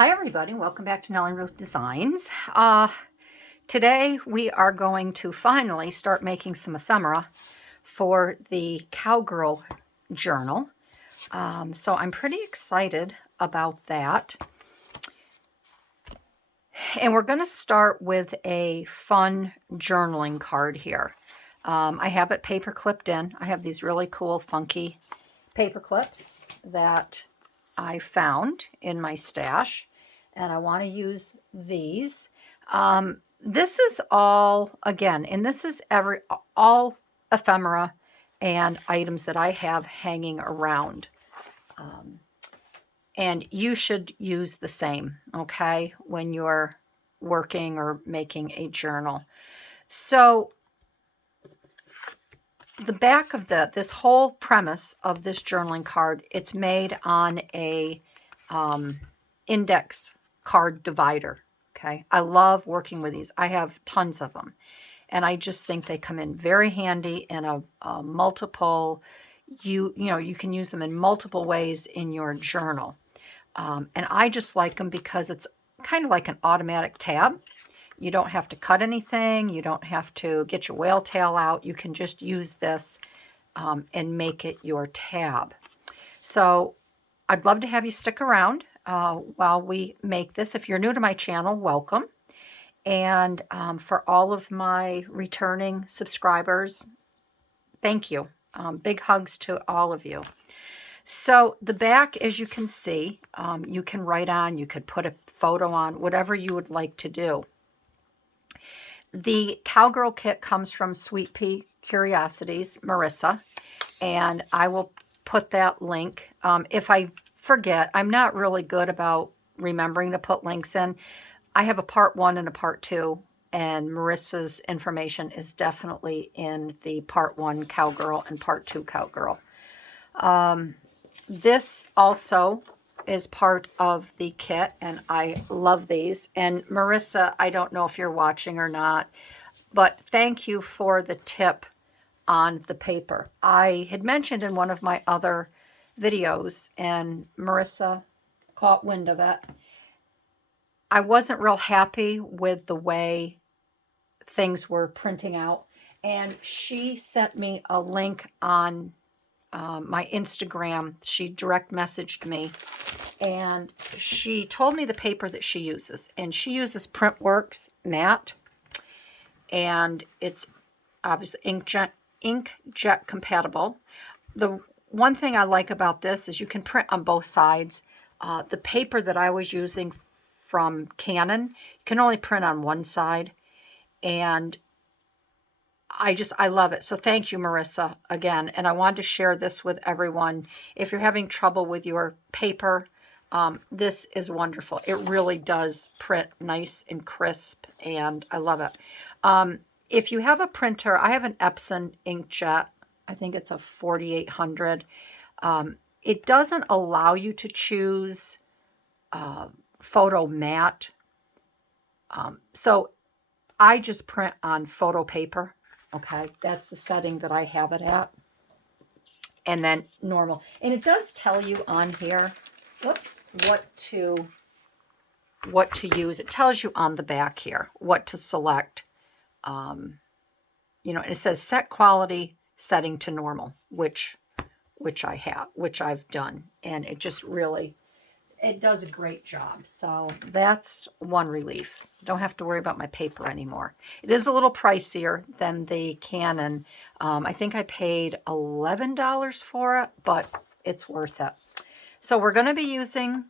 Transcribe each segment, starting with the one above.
Hi everybody, welcome back to Nellie and Ruth Designs. Today we are going to finally start making some ephemera for the Cowgirl journal. So I'm pretty excited about that. And we're going to start with a fun journaling card here. I have it paper clipped in. I have these really cool funky paper clips that I found in my stash, and I want to use these. This is all, again, and this is all ephemera and items that I have hanging around. And you should use the same, okay, when you're working or making a journal. So the back of this whole premise of this journaling card, it's made on a index card divider. Okay, I love working with these. I have tons of them, and I just think they come in very handy in a multiple. You know, you can use them in multiple ways in your journal, and I just like them because it's kind of like an automatic tab. You don't have to cut anything. You don't have to get your whale tail out. You can just use this and make it your tab. So I'd love to have you stick around while we make this. If you're new to my channel, welcome. And for all of my returning subscribers, thank you. Big hugs to all of you. So the back, as you can see, you can write on, you could put a photo on, whatever you would like to do. The Cowgirl kit comes from Sweet Pea Curiosities, Marissa, and I will put that link. If I forget, I'm not really good about remembering to put links in. I have a part 1 and a part 2, and Marissa's information is definitely in the part 1 Cowgirl and part 2 Cowgirl. This also is part of the kit, and I love these. And Marissa, I don't know if you're watching or not, but thank you for the tip on the paper. I had mentioned in one of my other videos, and Marissa caught wind of it. I wasn't real happy with the way things were printing out, and she sent me a link on my Instagram. She direct messaged me, and she told me the paper that she uses, and she uses Printworks matte, and it's obviously inkjet compatible. The one thing I like about this is you can print on both sides. The paper that I was using from Canon, you can only print on one side, and I love it. So thank you, Marissa, again. And I wanted to share this with everyone. If you're having trouble with your paper, this is wonderful. It really does print nice and crisp, and I love it. If you have a printer, I have an Epson inkjet. I think it's a 4800. It doesn't allow you to choose photo matte. So I just print on photo paper. Okay, that's the setting that I have it at. And then normal. And it does tell you on here, whoops, what to use. It tells you on the back here what to select. You know, it says set quality setting to normal, which I've done. And it just really, it does a great job. So that's one relief. Don't have to worry about my paper anymore. It is a little pricier than the Canon. I think I paid $11 for it, but it's worth it. So we're going to be using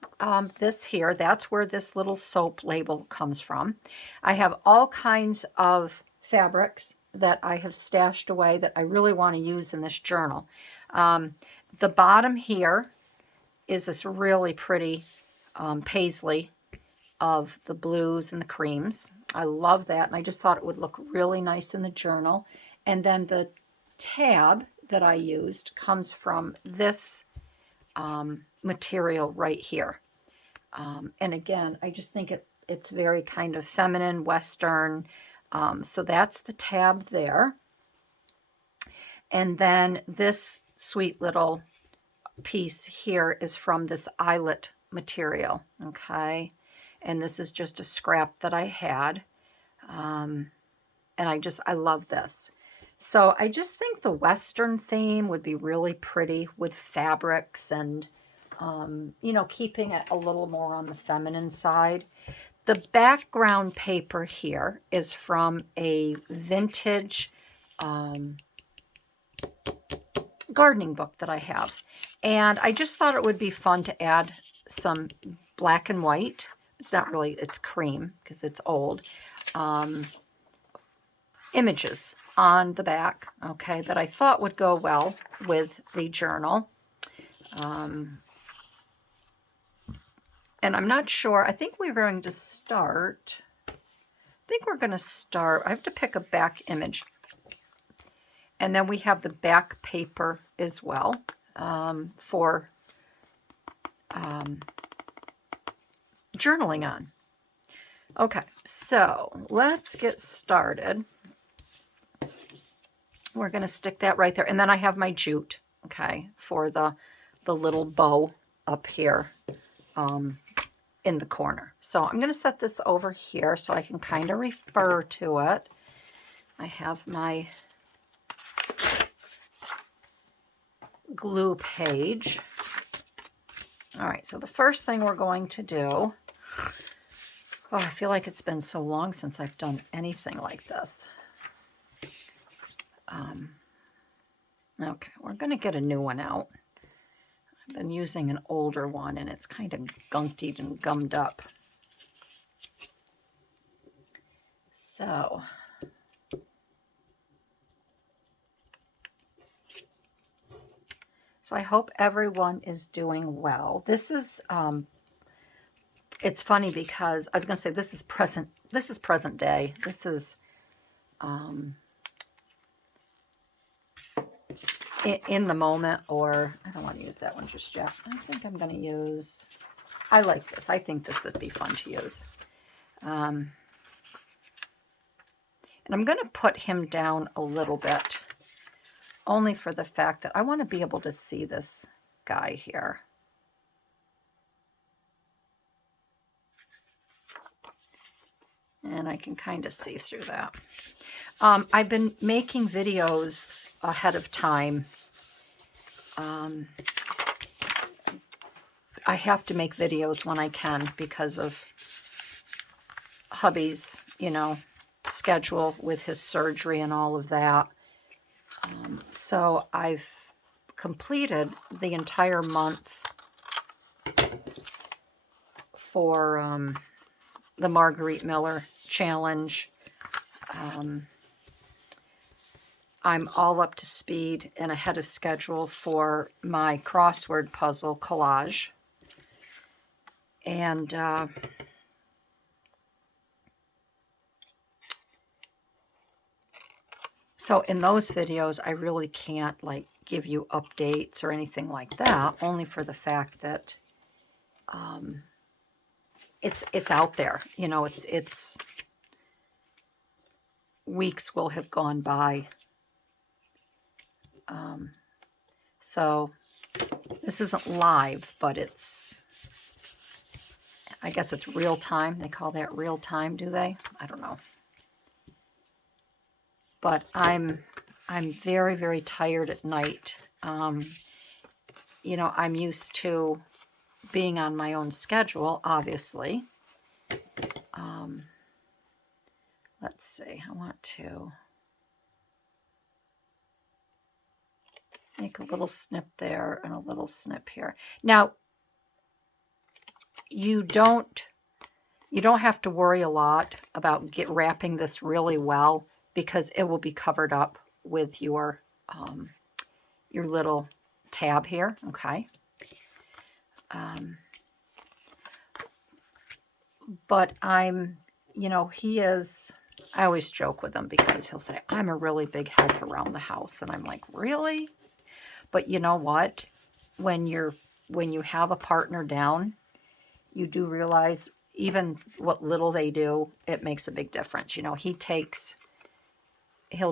this here. That's where this little soap label comes from. I have all kinds of fabrics that I have stashed away that I really want to use in this journal. The bottom here is this really pretty paisley of the blues and the creams. I love that, and I just thought it would look really nice in the journal. And then the tab that I used comes from this material right here. And again, I just think it's very kind of feminine, Western. So that's the tab there. And then this sweet little piece here is from this eyelet material, okay? And this is just a scrap that I had. And I love this. So I just think the Western theme would be really pretty with fabrics and, you know, keeping it a little more on the feminine side. The background paper here is from a vintage gardening book that I have. And I just thought it would be fun to add some black and white. It's not really, it's cream because it's old. Images on the back, okay, that I thought would go well with the journal. And I'm not sure. I think we're going to start. I have to pick a back image. And then we have the back paper as well for journaling on. Okay, so let's get started. We're going to stick that right there. And then I have my jute, okay, for the little bow up here in the corner. So I'm going to set this over here so I can kind of refer to it. I have my glue page. All right, so the first thing we're going to do, oh, I feel like it's been so long since I've done anything like this. Okay, we're going to get a new one out. I've been using an older one and it's kind of gunked and gummed up. So I hope everyone is doing well. This is it's funny because I was going to say this is present day. This is in the moment, or I don't want to use that one just yet. I think I'm going to use, I like this. I think this would be fun to use. And I'm going to put him down a little bit, only for the fact that I want to be able to see this guy here. And I can kind of see through that. I've been making videos ahead of time. I have to make videos when I can because of hubby's, you know, schedule with his surgery and all of that. So I've completed the entire month for the Marguerite Miller challenge. I'm all up to speed and ahead of schedule for my crossword puzzle collage. And so in those videos, I really can't like give you updates or anything like that, only for the fact that it's out there. You know, it's weeks will have gone by. So this isn't live, but it's, I guess it's real time. They call that real time, do they? I don't know. But I'm very, very tired at night. You know, I'm used to being on my own schedule, obviously. Let's see, I want to make a little snip there and a little snip here. Now, you don't have to worry a lot about wrapping this really well because it will be covered up with your little tab here, okay? But you know, he is, I always joke with him because he'll say, I'm a really big help around the house. And I'm like, really? But you know what? When you have a partner down, you do realize even what little they do, it makes a big difference. You know, he'll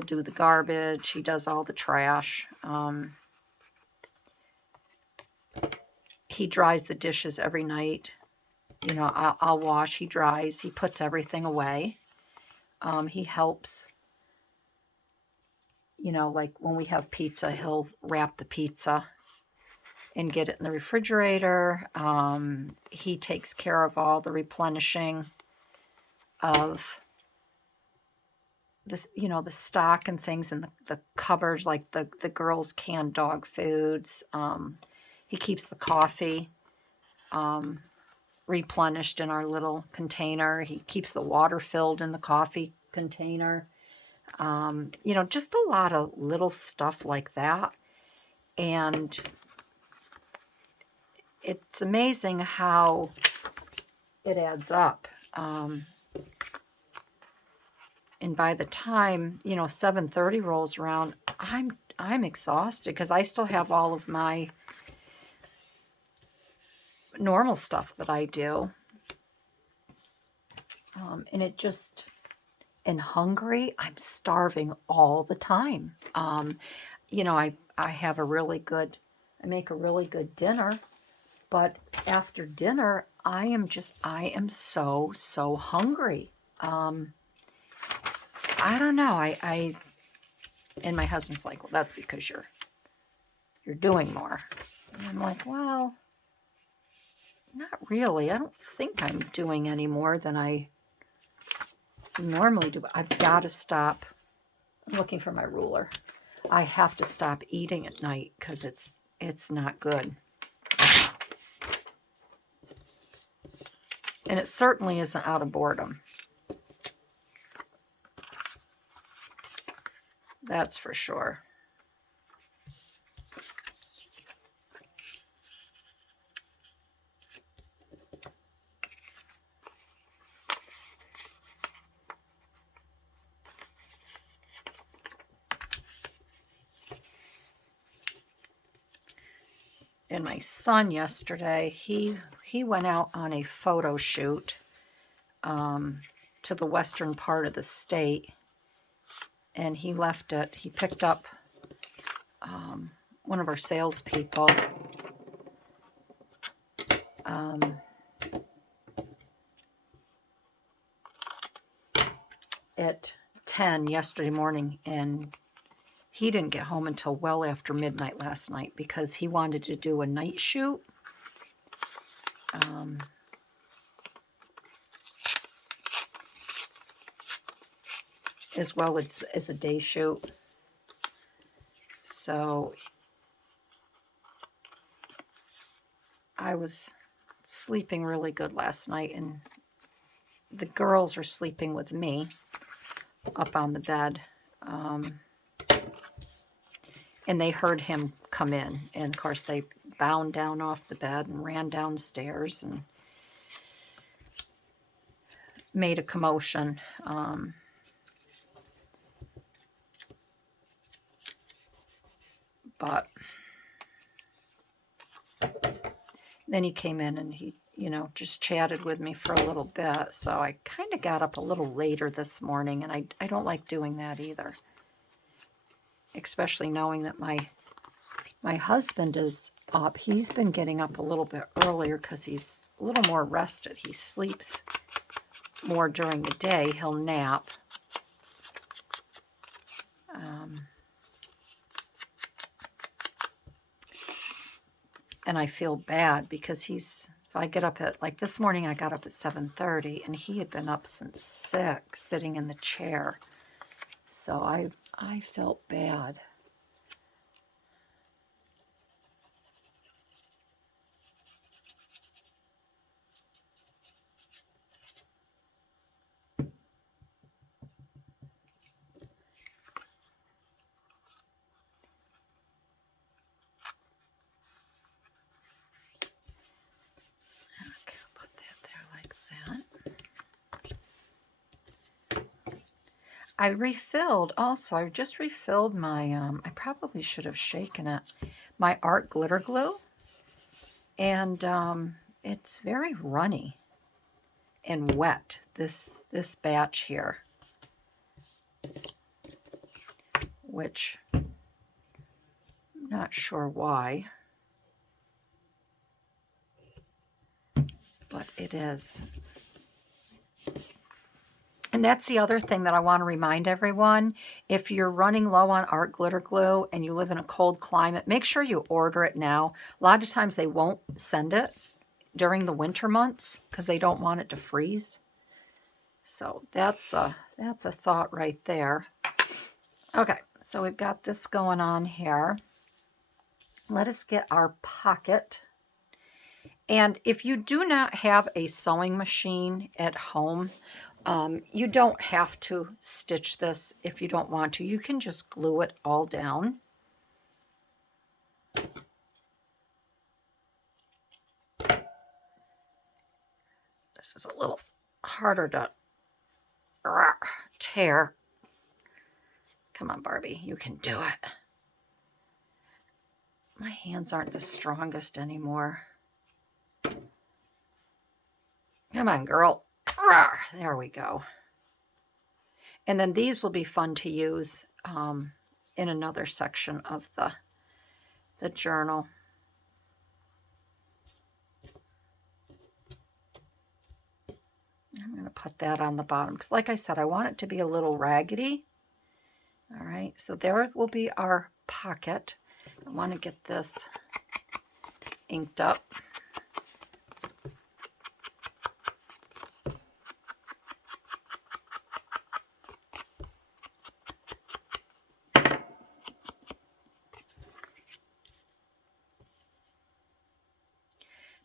do the garbage. He does all the trash. He dries the dishes every night. You know, I'll wash, he dries, he puts everything away. He helps, you know, like when we have pizza, he'll wrap the pizza and get it in the refrigerator. He takes care of all the replenishing of this, you know, the stock and things in the cupboards, like the girls' canned dog foods. He keeps the coffee replenished in our little container. He keeps the water filled in the coffee container. You know, just a lot of little stuff like that. And it's amazing how it adds up. And by the time, you know, 7:30 rolls around, I'm exhausted because I still have all of my normal stuff that I do. And it just, and hungry, I'm starving all the time. You know, I have a really good, I make a really good dinner, but after dinner, I am so hungry. I don't know. And my husband's like, well, that's because you're doing more. And I'm like, well, not really. I don't think I'm doing any more than I normally do. But I've got to stop. I'm looking for my ruler. I have to stop eating at night because it's not good. And it certainly isn't out of boredom. That's for sure. And my son yesterday, he went out on a photo shoot to the western part of the state, and he left it. He picked up one of our salespeople. At 10 yesterday morning, and he didn't get home until well after midnight last night because he wanted to do a night shoot. As well as a day shoot. So I was sleeping really good last night, and the girls are sleeping with me up on the bed. And they heard him come in. And, of course, they bound down off the bed and ran downstairs and made a commotion. But then he came in and he, you know, just chatted with me for a little bit. So I kind of got up a little later this morning, and I don't like doing that either. Especially knowing that my husband is up. He's been getting up a little bit earlier because he's a little more rested. He sleeps more during the day. He'll nap. And I feel bad because if I get up at, like this morning I got up at 7:30, and he had been up since 6, sitting in the chair. So I felt bad. I refilled also. I just refilled my, I probably should have shaken it, my art glitter glue. And it's very runny and wet, this batch here. Which, I'm not sure why. But it is. And that's the other thing that I want to remind everyone. If you're running low on art glitter glue and you live in a cold climate, make sure you order it now. A lot of times they won't send it during the winter months because they don't want it to freeze. So that's a thought right there. Okay, so we've got this going on here. Let us get our pocket. And if you do not have a sewing machine at home, you don't have to stitch this if you don't want to. You can just glue it all down. This is a little harder to tear. Come on, Barbie, you can do it. My hands aren't the strongest anymore. Come on, girl. There we go. And then these will be fun to use in another section of the journal. I'm going to put that on the bottom because, like I said, I want it to be a little raggedy. All right, so there will be our pocket. I want to get this inked up.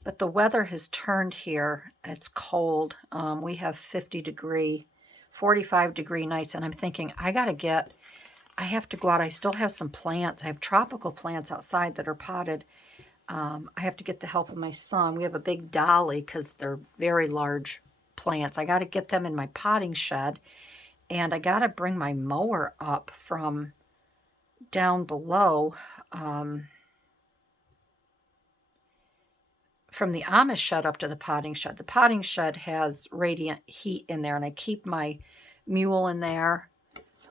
But the weather has turned here. It's cold. We have 50-degree, 45-degree nights, and I'm thinking, I have to go out. I still have some plants. I have tropical plants outside that are potted. I have to get the help of my son. We have a big dolly because they're very large plants. I got to get them in my potting shed, and I got to bring my mower up from down below, from the Amish shed up to the potting shed. The potting shed has radiant heat in there, and I keep my mule in there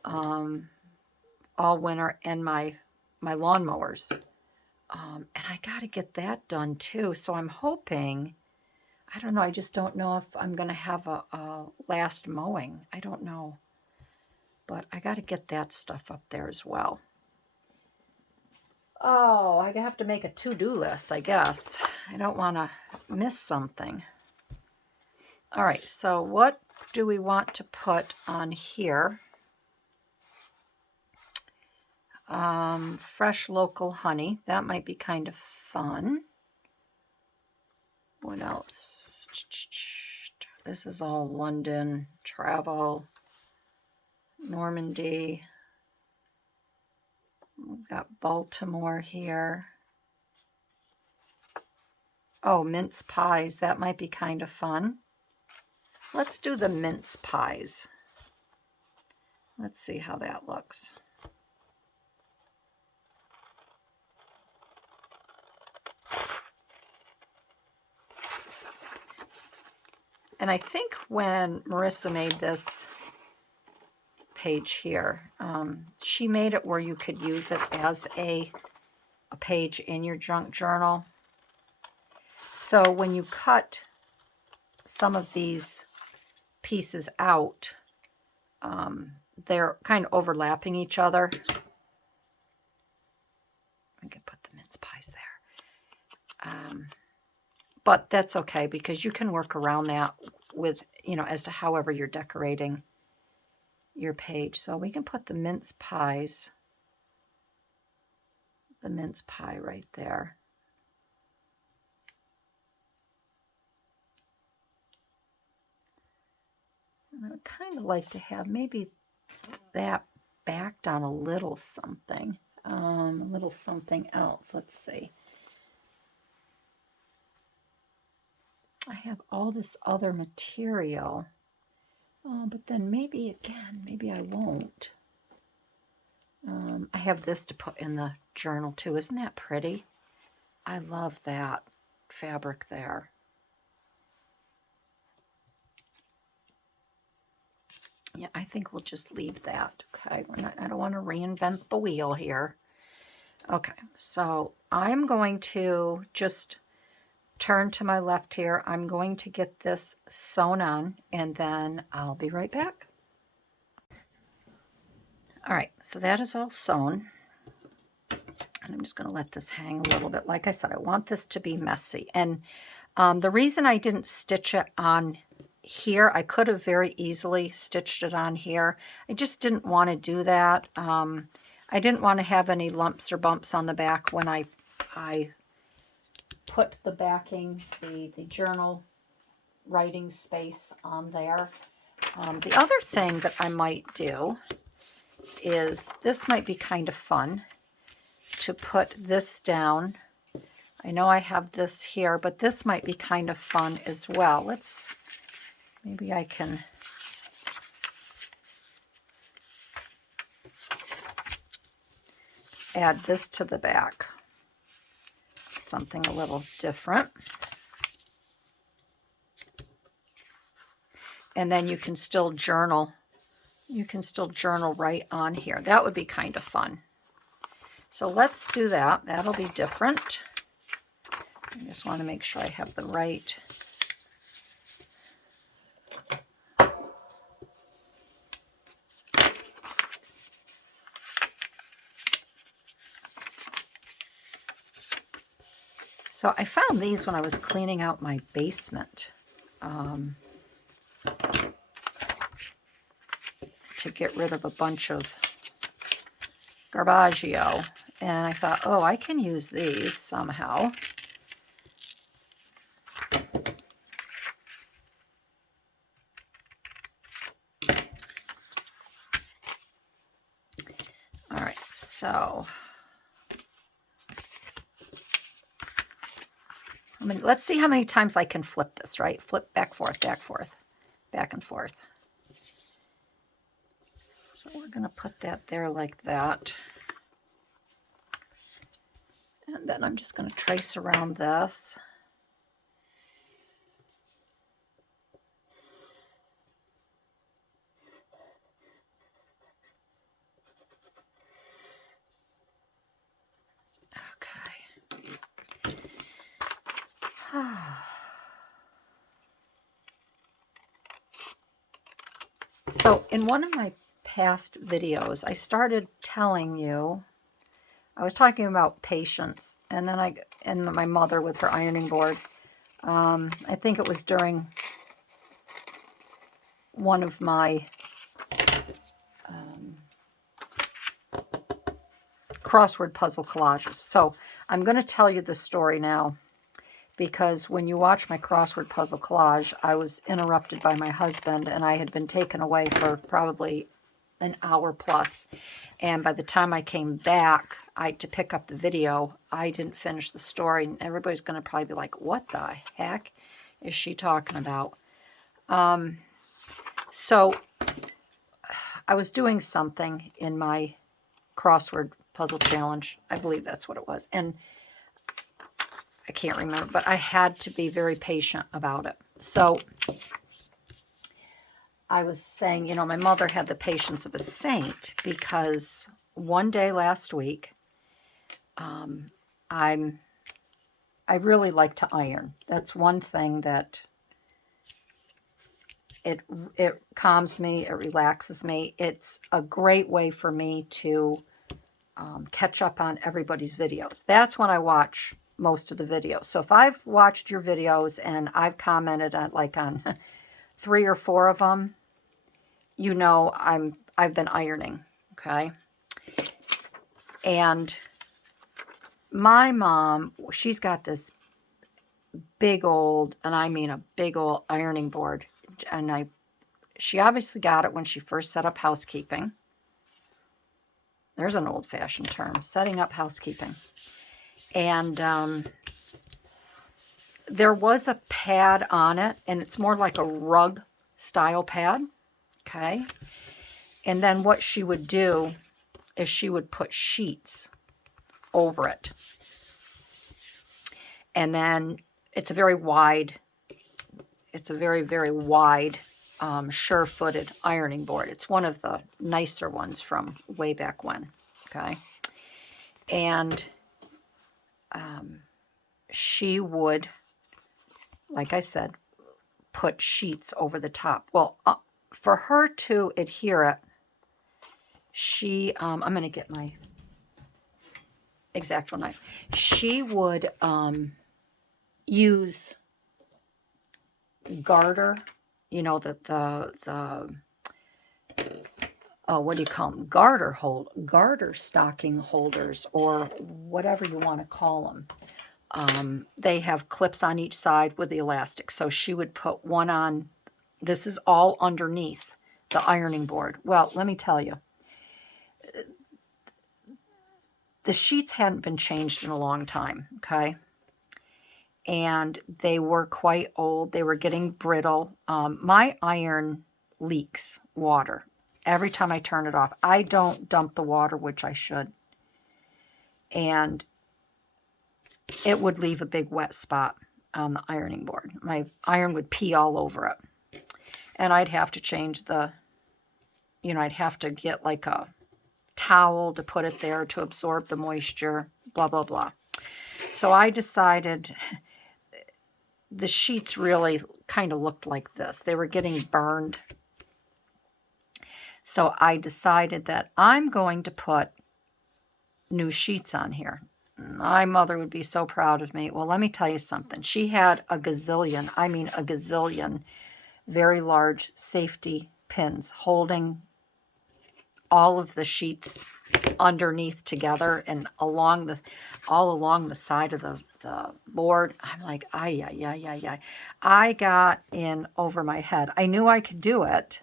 all winter, and my lawnmowers. And I got to get that done too. So I'm hoping, I don't know, I just don't know if I'm going to have a last mowing. I don't know. But I got to get that stuff up there as well. Oh, I have to make a to-do list, I guess. I don't want to miss something. All right, so what do we want to put on here? Fresh local honey. That might be kind of fun. What else? This is all London, travel, Normandy. We've got Baltimore here. Oh, mince pies. That might be kind of fun. Let's do the mince pies. Let's see how that looks. And I think when Marissa made this page here, she made it where you could use it as a page in your junk journal. So when you cut some of these pieces out, they're kind of overlapping each other. I can put the mince pies there. But that's okay because you can work around that with, as to however you're decorating your page. So we can put the mince pies, the mince pie right there. And I would kind of like to have maybe that backed on a little something else. Let's see. I have all this other material, but then maybe I won't. I have this to put in the journal too. Isn't that pretty? I love that fabric there. Yeah, I think we'll just leave that. Okay, I don't want to reinvent the wheel here. Okay, so I'm going to just turn to my left here. I'm going to get this sewn on, and then I'll be right back. All right, so that is all sewn. And I'm just going to let this hang a little bit. Like I said, I want this to be messy. And the reason I didn't stitch it on here, I could have very easily stitched it on here. I just didn't want to do that. I didn't want to have any lumps or bumps on the back when I put the backing, the journal writing space on there. The other thing that I might do is, this might be kind of fun to put this down. I know I have this here, but this might be kind of fun as well. Maybe I can add this to the back. Something a little different. And then you can still journal. You can still journal right on here. That would be kind of fun. So let's do that. That'll be different. I just want to make sure I have the right. So I found these when I was cleaning out my basement to get rid of a bunch of garbaggio. And I thought, oh, I can use these somehow. All right, so let's see how many times I can flip this, right? Flip back, forth, back and forth. So we're going to put that there like that. And then I'm just going to trace around this. Okay. So in one of my past videos, I started telling you, I was talking about patience, and then my mother with her ironing board. I think it was during one of my crossword puzzle collages. So I'm going to tell you the story now, because when you watch my crossword puzzle collage, I was interrupted by my husband, and I had been taken away for probably an hour plus. And by the time I came back to pick up the video, I didn't finish the story. And everybody's going to probably be like, what the heck is she talking about? So I was doing something in my crossword puzzle challenge. I believe that's what it was. And I can't remember, but I had to be very patient about it. So I was saying, you know, my mother had the patience of a saint, because one day last week, I really like to iron. That's one thing that it calms me, it relaxes me. It's a great way for me to catch up on everybody's videos. That's when I watch most of the videos. So if I've watched your videos and I've commented on 3 or 4 of them, you know I've been ironing, okay? And my mom, she's got this big old, and I mean a big old ironing board, and she obviously got it when she first set up housekeeping. There's an old-fashioned term, setting up housekeeping. And there was a pad on it, and it's more like a rug style pad, okay? And then what she would do is she would put sheets over it. And then it's a very, very wide, sure-footed ironing board. It's one of the nicer ones from way back when, okay? And she would like I said, put sheets over the top. Well, for her to adhere it, she, I'm going to get my X-Acto knife. She would use garter, you know, what do you call them? Garter stocking holders, or whatever you want to call them. They have clips on each side with the elastic. So she would put one on, this is all underneath the ironing board. Well, let me tell you, the sheets hadn't been changed in a long time, okay? And they were quite old. They were getting brittle. My iron leaks water every time I turn it off. I don't dump the water, which I should. And it would leave a big wet spot on the ironing board. My iron would pee all over it. And I'd have to change the, I'd have to get like a towel to put it there to absorb the moisture, blah, blah, blah. So I decided the sheets really kind of looked like this. They were getting burned. So I decided that I'm going to put new sheets on here. My mother would be so proud of me. Well, let me tell you something. She had a gazillion, very large safety pins holding all of the sheets underneath together and all along the side of the board. I'm like, ay. I got in over my head. I knew I could do it,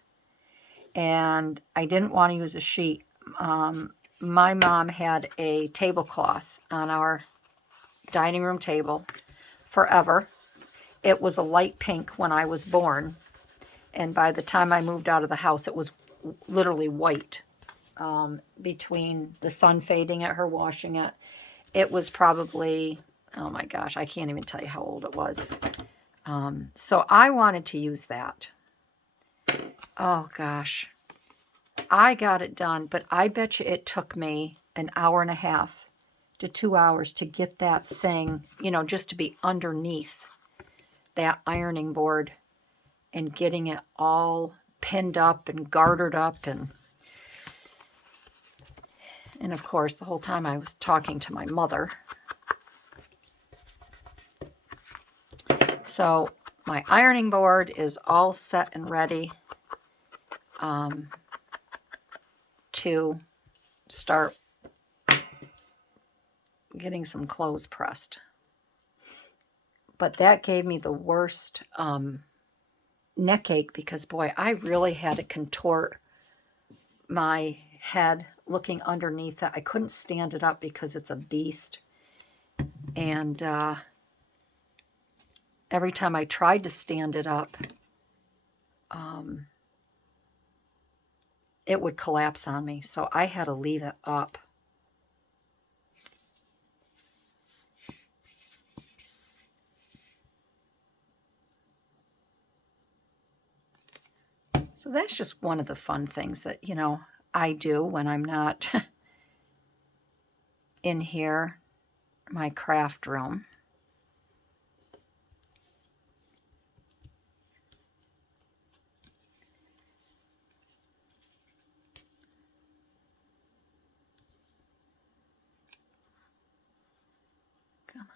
and I didn't want to use a sheet. My mom had a tablecloth on our dining room table forever. It was a light pink when I was born, and by the time I moved out of the house, it was literally white. Between the sun fading at her washing it, it was probably, oh my gosh, I can't even tell you how old it was. So I wanted to use that. Oh gosh, I got it done, but I bet you it took me an hour and a half to 2 hours to get that thing, just to be underneath that ironing board and getting it all pinned up and gartered up. And of course, the whole time I was talking to my mother. So my ironing board is all set and ready to start getting some clothes pressed. But that gave me the worst neck ache because, boy, I really had to contort my head looking underneath it. I couldn't stand it up because it's a beast. And every time I tried to stand it up, it would collapse on me. So I had to leave it up. So that's just one of the fun things that, I do when I'm not in here, my craft room. Come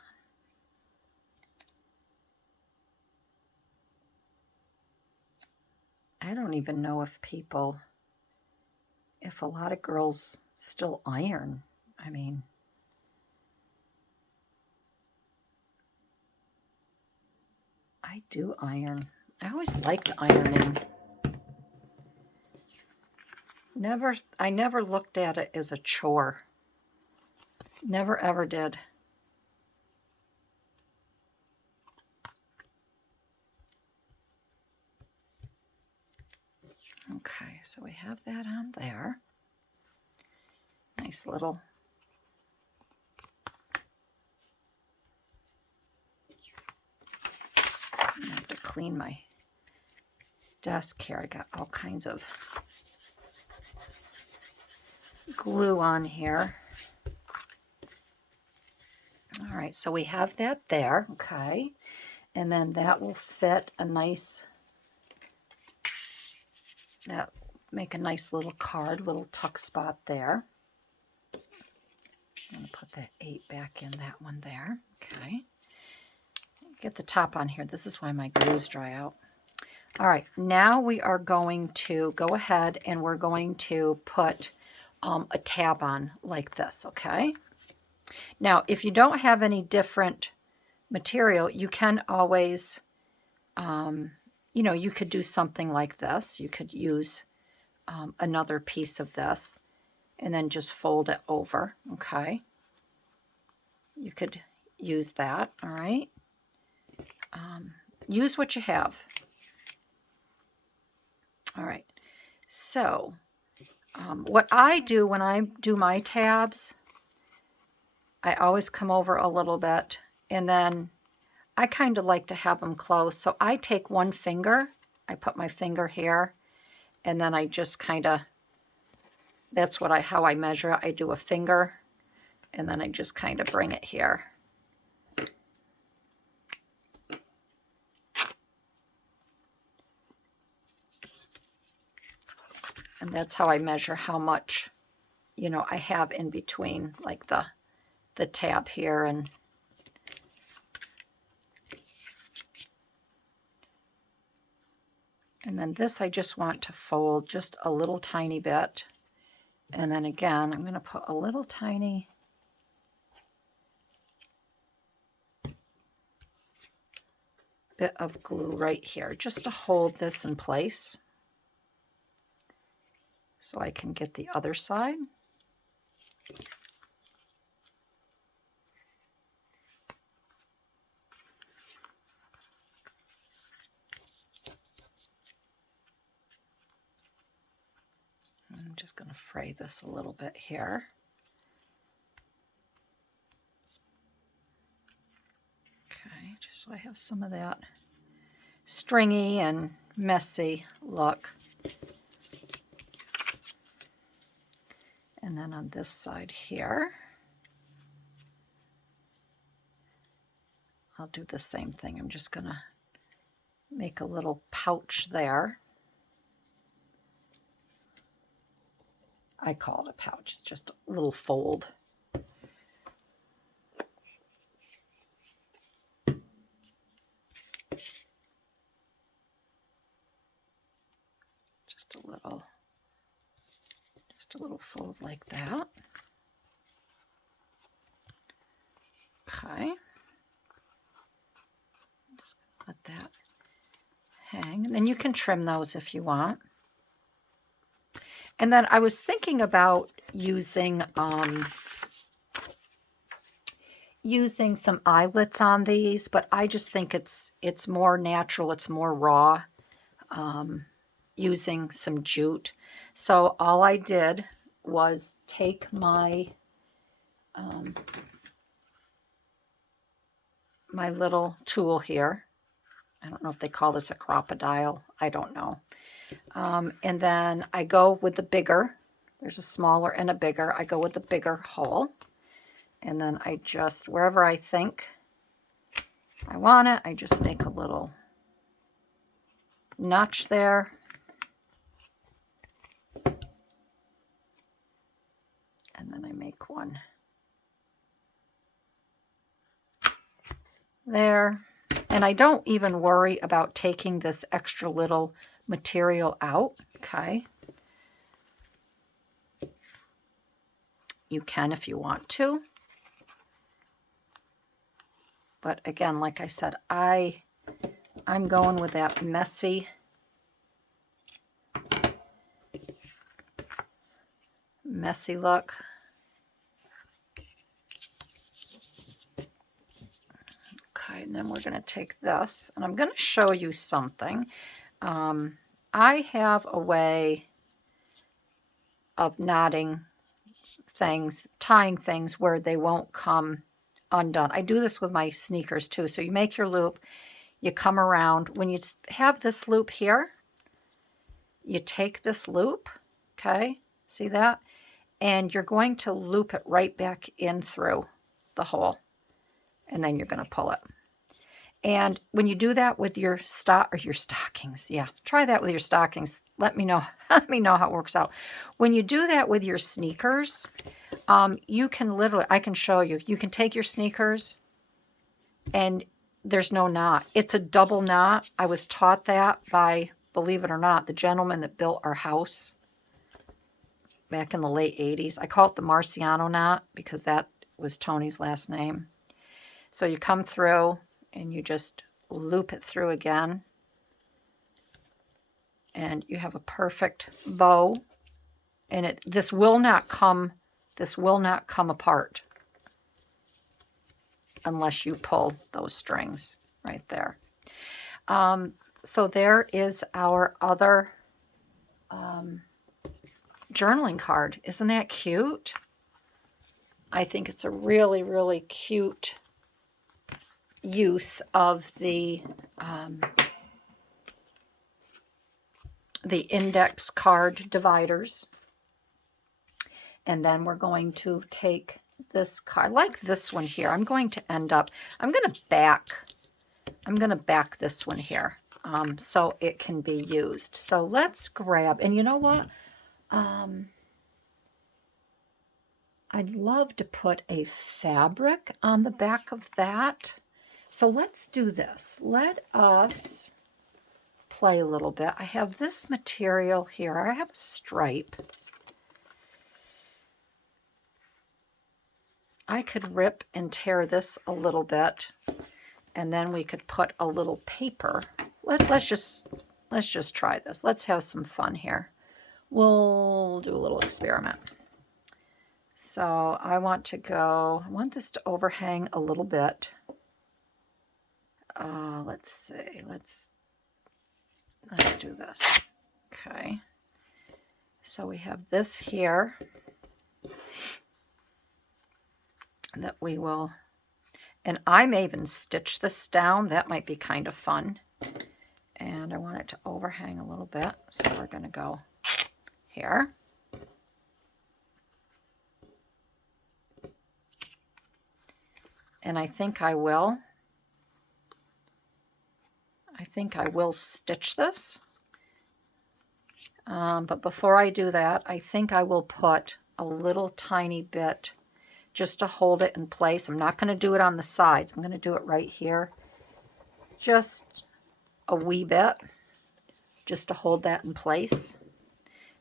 on. I don't even know if a lot of girls still iron. I mean, I do iron. I always liked ironing. I never looked at it as a chore. Never ever did. Okay, so we have that on there. Nice little. I have to clean my desk here. I got all kinds of glue on here. All right, so we have that there. Okay. And then that will fit a nice, that make a nice little card, little tuck spot there. I'm going to put that 8 back in that one there. Okay. Get the top on here. This is why my glues dry out. All right, now we are going to go ahead and we're going to put a tab on like this, okay? Now, if you don't have any different material, you can always, you know, you could do something like this. You could use another piece of this and then just fold it over, okay? You could use that, all right? Use what you have. All right, so what I do when I do my tabs, I always come over a little bit, and then I kind of like to have them close. So I take one finger, I put my finger here, and then I just kind of, that's what how I measure it. I do a finger, and then I just kind of bring it here. And that's how I measure how much, you know, I have in between, like the tab here and then this I just want to fold just a little tiny bit. And then again, I'm going to put a little tiny bit of glue right here just to hold this in place so I can get the other side. I'm just going to fray this a little bit here. Okay, just so I have some of that stringy and messy look. And then on this side here, I'll do the same thing. I'm just going to make a little pouch there. I call it a pouch. It's just a little fold. Just a little fold like that. Okay. Just let that hang. And then you can trim those if you want. And then I was thinking about using using some eyelets on these, but I just think it's more natural, it's more raw, using some jute. So all I did was take my my little tool here. I don't know if they call this a crocodile. I don't know. And then I go with the bigger. There's a smaller and a bigger. I go with the bigger hole. And then I just, wherever I think I want it, I just make a little notch there. And then I make one there. And I don't even worry about taking this extra little material out, okay? You can if you want to. But again, like I said, I'm going with that messy look. Okay, and then we're going to take this, and I'm going to show you something. I have a way of knotting things, tying things where they won't come undone. I do this with my sneakers too. So you make your loop, you come around. When you have this loop here, you take this loop, okay, see that? And you're going to loop it right back in through the hole. And then you're going to pull it. And when you do that with your your stockings, yeah, try that with your stockings. Let me know. Let me know how it works out. When you do that with your sneakers, you can literally, I can show you. You can take your sneakers and there's no knot. It's a double knot. I was taught that by, believe it or not, the gentleman that built our house back in the late 80s. I call it the Marciano knot because that was Tony's last name. So you come through and you just loop it through again. And you have a perfect bow. And this will not come apart unless you pull those strings right there. So there is our other journaling card. Isn't that cute? I think it's a really, really cute use of the index card dividers. And then we're going to take this card, like this one here. I'm going to back this one here so it can be used. So let's grab, and you know what? I'd love to put a fabric on the back of that. So let's do this. Let us play a little bit. I have this material here. I have a stripe. I could rip and tear this a little bit, and then we could put a little paper. Let's just try this. Let's have some fun here. We'll do a little experiment. So I want this to overhang a little bit. Let's see. Let's do this. Okay. So we have this here that we will, and I may even stitch this down. That might be kind of fun. And I want it to overhang a little bit. So we're going to go here. And I think I will stitch this. But before I do that, I think I will put a little tiny bit just to hold it in place. I'm not going to do it on the sides. I'm going to do it right here. Just a wee bit, just to hold that in place.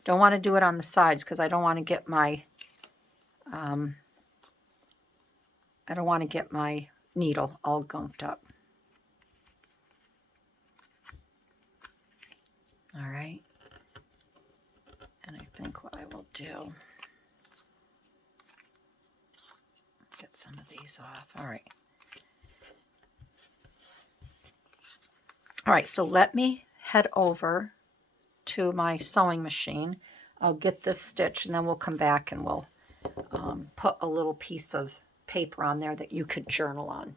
Don't want to do it on the sides because I don't want to get my needle all gunked up. All right. And I think what I will do, get some of these off. All right. All right, so let me head over to my sewing machine. I'll get this stitch, and then we'll come back and we'll put a little piece of paper on there that you could journal on.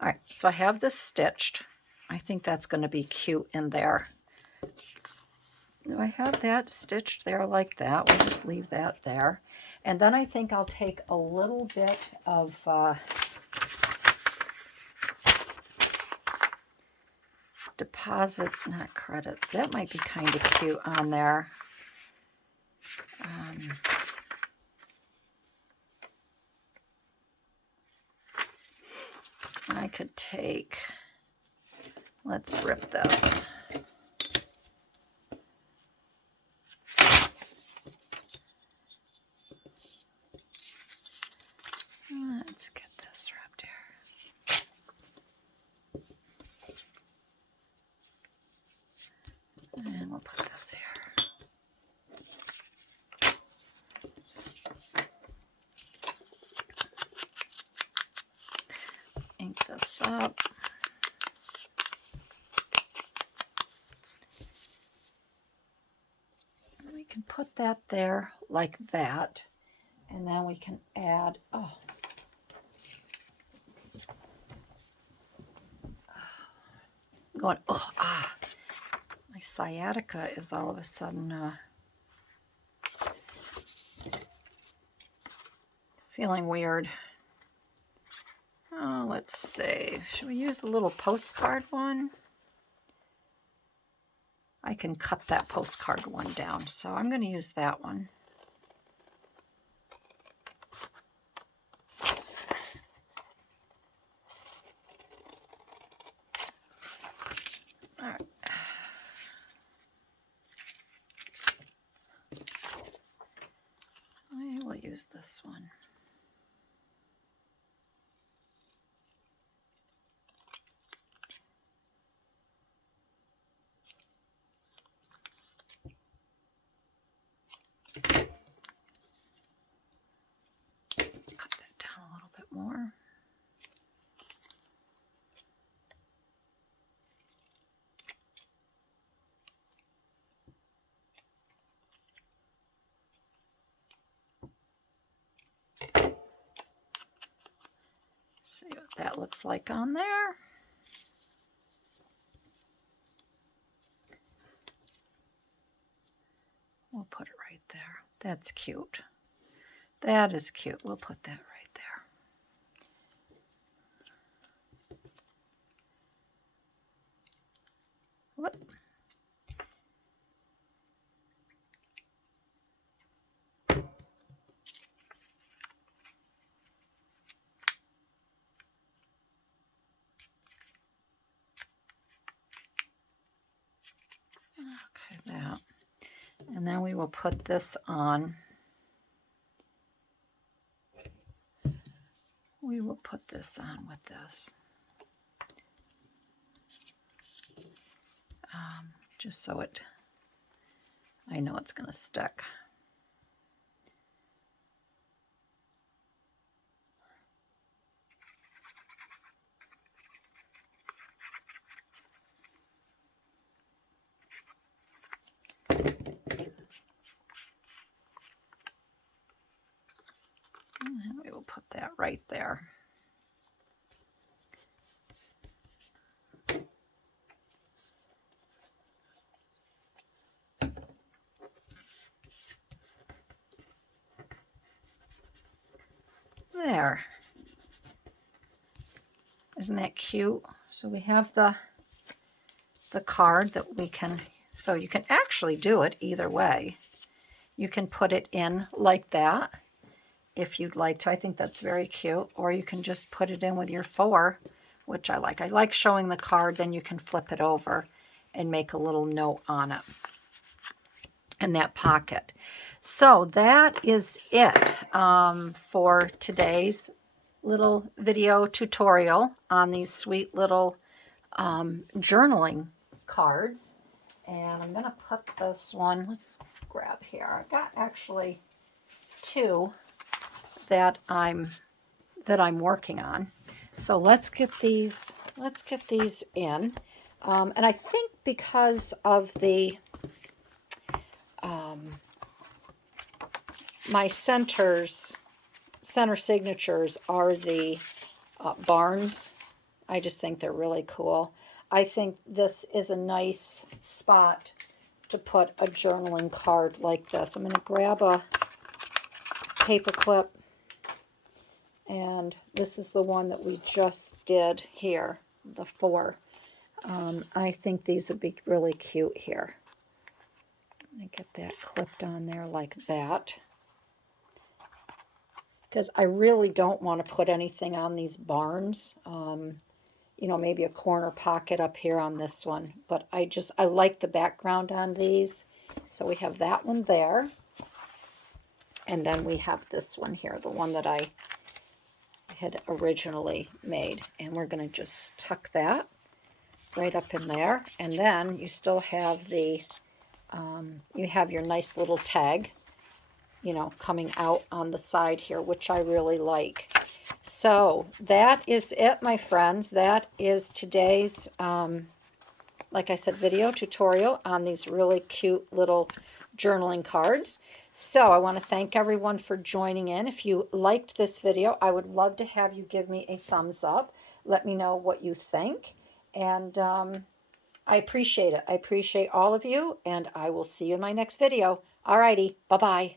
All right, so I have this stitched. I think that's going to be cute in there. Do I have that stitched there like that? We'll just leave that there. And then I think I'll take a little bit of deposits, not credits. That might be kind of cute on there. I could take, let's rip this. Let's get this wrapped here. And we'll put this here. Ink this up. And we can put that there like that. And then we can add, I'm going, my sciatica is all of a sudden feeling weird. Let's see. Should we use a little postcard one? I can cut that postcard one down, so I'm going to use that one. All right. I will use this one. Cut that down a little bit more. See what that looks like on there. We'll put it right there. That's cute. That is cute. We'll put that right there. What? Okay, that. And then we will put this on. We will put this on with this. Just so I know it's going to stick. And we will put that right there. There. Isn't that cute? So we have the card that we can, so you can actually do it either way. You can put it in like that if you'd like to. I think that's very cute. Or you can just put it in with your 4, which I like. I like showing the card, then you can flip it over and make a little note on it in that pocket. So that is it for today's little video tutorial on these sweet little journaling cards. And I'm going to put this one, let's grab here. I've got actually 2 that I'm working on. So let's get these in. And I think because of the my center signatures are the barns. I just think they're really cool. I think this is a nice spot to put a journaling card like this. I'm going to grab a paper clip, and this is the one that we just did here, the 4. I think these would be really cute here. I'm going to get that clipped on there like that, because I really don't want to put anything on these barns. You know, maybe a corner pocket up here on this one. But I like the background on these. So we have that one there. And then we have this one here, the one that I had originally made. And we're going to just tuck that right up in there. And then you still have the, you have your nice little tag, you know, coming out on the side here, which I really like. So that is it, my friends. That is today's, like I said, video tutorial on these really cute little journaling cards. So I want to thank everyone for joining in. If you liked this video, I would love to have you give me a thumbs up. Let me know what you think. And I appreciate it. I appreciate all of you, and I will see you in my next video. Alrighty, bye-bye.